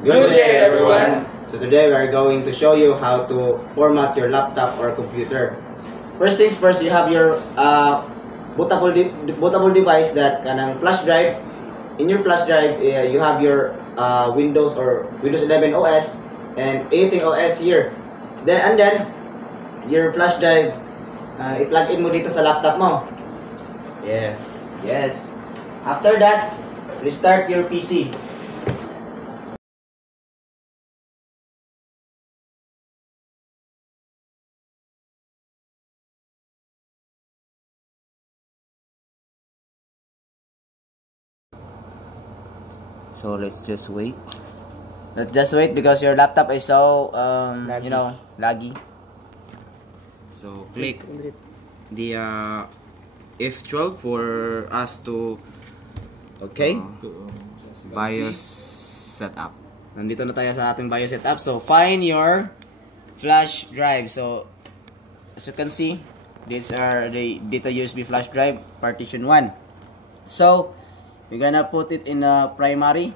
Good day, everyone! So today we are going to show you how to format your laptop or computer. First things first, you have your bootable device that kanang flash drive. In your flash drive, you have your Windows or Windows 11 OS and anything OS here. Then your flash drive, i-plug in mo dito sa laptop mo. Yes. After that, restart your PC. So let's just wait. Let's just wait because your laptop is so laggy. So click the F12 for us to BIOS setup. Nandito na tayo sa ating BIOS setup. So find your flash drive. So as you can see, these are the data USB flash drive partition 1. So we're gonna put it in a primary.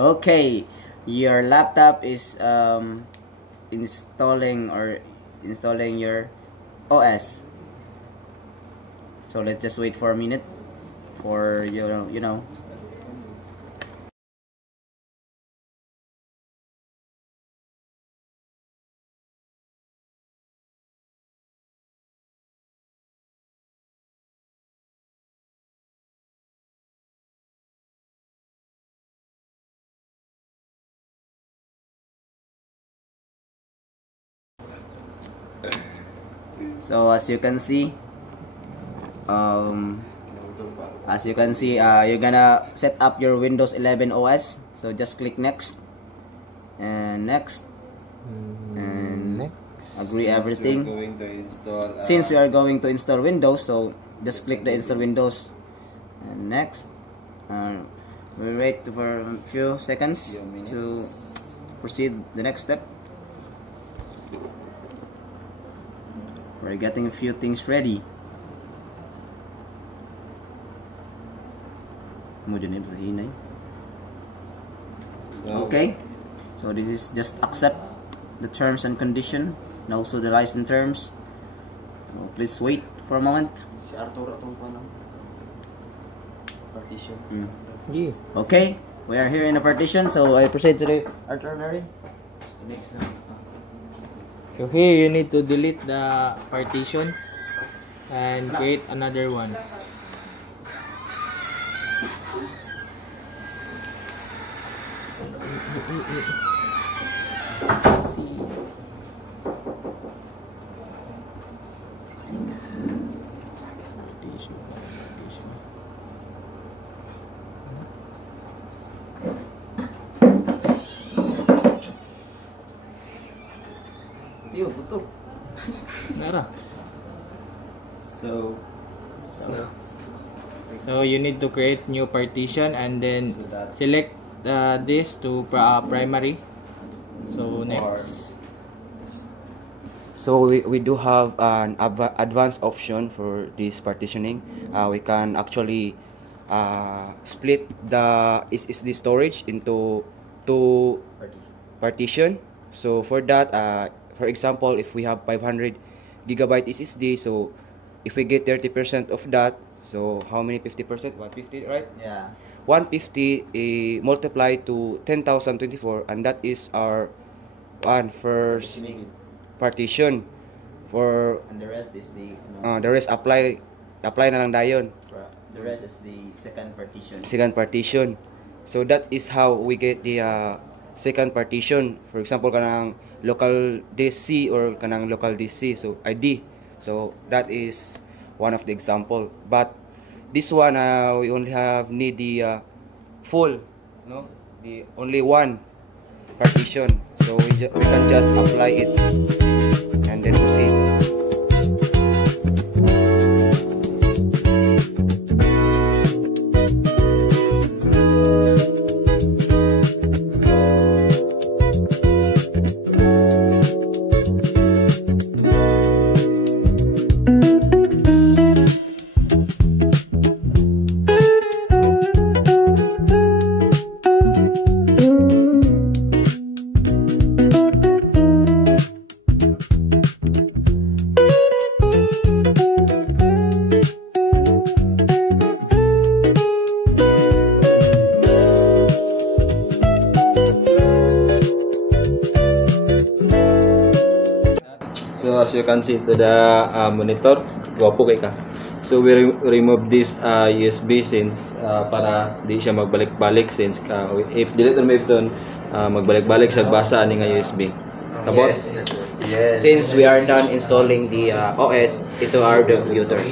Okay, your laptop is installing your OS. So let's just wait for a minute for you know. So as you can see, you're gonna set up your Windows 11 OS. So just click next and next agree everything. Since we are going to install Windows, so just click the install Windows and next. We wait for a few seconds to proceed the next step. We're getting a few things ready. Okay, so this is just accept the terms and condition and also the license terms. So please wait for a moment. Partition. Okay, we are here in the partition, so I proceed to the artillery. Next now. So here you need to delete the partition and create another one. So you need to create new partition and then select this to primary. So next. So we do have an advanced option for this partitioning. We can actually split the SSD storage into two partition. So for that, for example, if we have 500 gigabyte SSD, so if we get 30% of that, so how many 50%? 150, right? Yeah. 150 multiplied to 10,024, and that is our first partition. For and the rest is the the rest apply na lang dayon. The rest is the second partition. Second partition. So that is how we get the second partition. For example, kanang local DC or kanang local DC, so ID. So that is one of the example. But this one we only need the full, the only one partition. So we can just apply it and then proceed. So as you can see to the monitor, wapo kay ka. So we remove this USB since para di siya magbalik-balik since if delete mo ito magbalik-balik sa basa ani nga USB. Tapos Yes. Since we are done installing the OS into our computer.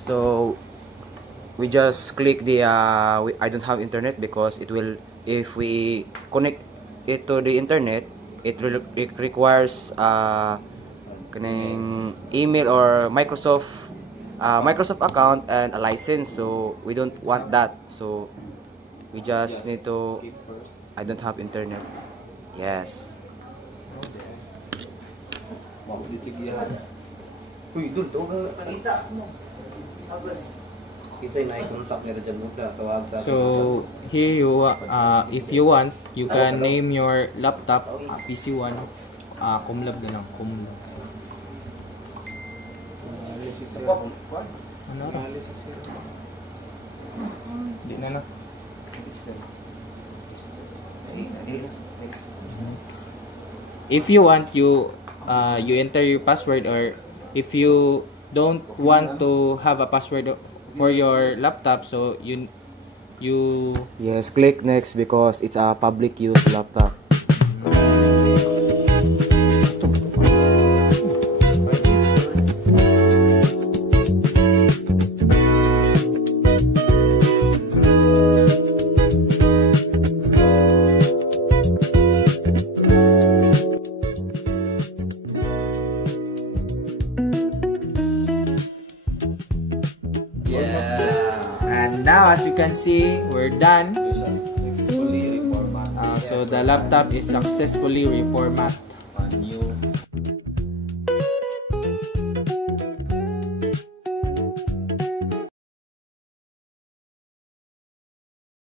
So we just click the I don't have internet because it will, if we connect it to the internet, it requires kaning email or Microsoft account and a license, so we don't want that. So we just need to, I don't have internet. Yes. So here you if you want, you can name your laptop PC1 Kumlab na lang, Kumlab. Ano ra? Di na na. If you want, you enter your password, or if you don't want to have a password for your laptop, so you Yes, click next because it's a public use laptop. And now, as you can see, we're done. So the laptop is successfully reformatted.